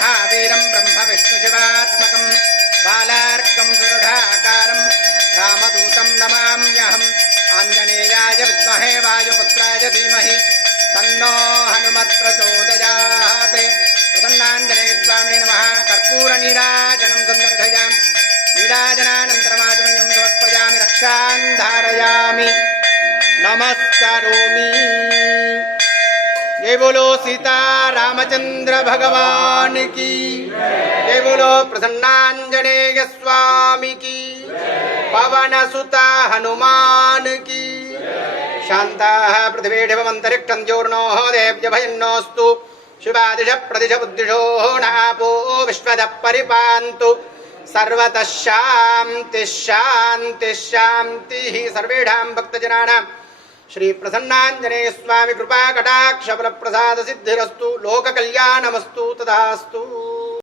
महावीरं ब्रह्म विष्णुशिवात्मकं बालार्कं सुदृढाकारं रामदूतं नमाम्यहम् आञ्जनेयाय विद्महे वायुपुत्राय धीमहि तन्नो हनुमत्प्रचोदयात्। प्रसन्नाञ्जनेय स्वामिने नमः। कर्पूरनीराजनं सन्दर्शयामि नीराजनानन्तरमाचमनीयं समर्पयामि रक्षां धारयामि नमस्करोमि। जय बोलो सीता रामचंद्र भगवान की जय। बोलो प्रसन्नांजनेय स्वामी की पवन सुता हनुमान की। शांताः पृथिवीढिवमन्तरिक्षं ज्योर्नोः देव्यभयन्नोऽस्तु शिवादिश प्रदिश बुद्धिषो नापो विश्वदः परिपान्तु सर्वतः शान्तिः शान्तिः शान्तिः। सर्वेषां भक्तजनानां श्री प्रसन्नांजनेय स्वामी कृपा कटाक्ष बल प्रसाद सिद्धिरस्तु लोक कल्याणमस्तु तदास्तु।